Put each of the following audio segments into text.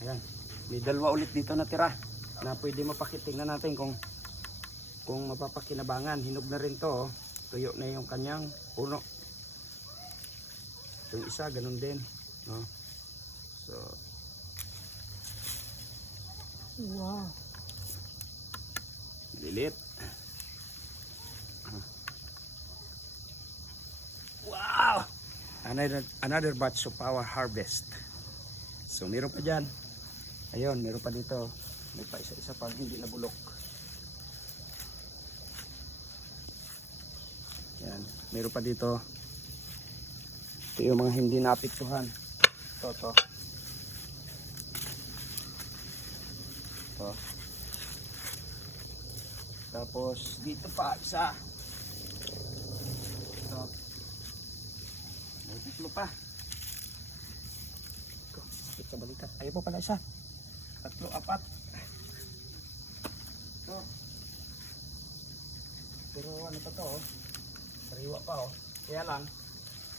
Ayan. May dalawa ulit dito na tira na pwede mapakiting na natin kung mapapakinabangan. Hinog na rin to. Oh. Tuyo na yung kanyang puno. Yung isa ganun din, no? So wow. Lilit. Wow! Another batch of our harvest. So meron pa dyan. Ayun, meron pa dito. May pa isa-isa pang hindi nabulok. Yan, meron pa dito. Ito yung mga hindi naapektuhan. Ito. Tapos dito pa isa. Ito. May tatlo pa. Sakit sa balikat. Ayaw po pala isa. 3, 4. Ito. Pero ano pa to? Sariwa pa oh. Kaya lang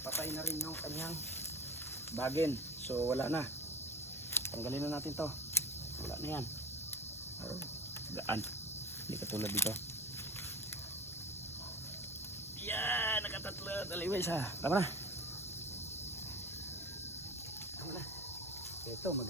patay na rin yung kanyang bagin. So wala na. Tanggalin na natin to. Wala na yan. Gaan. Hindi katulad dito. Yan! Nakatatlo. Daliwa isa. Tama na. Ito maganda.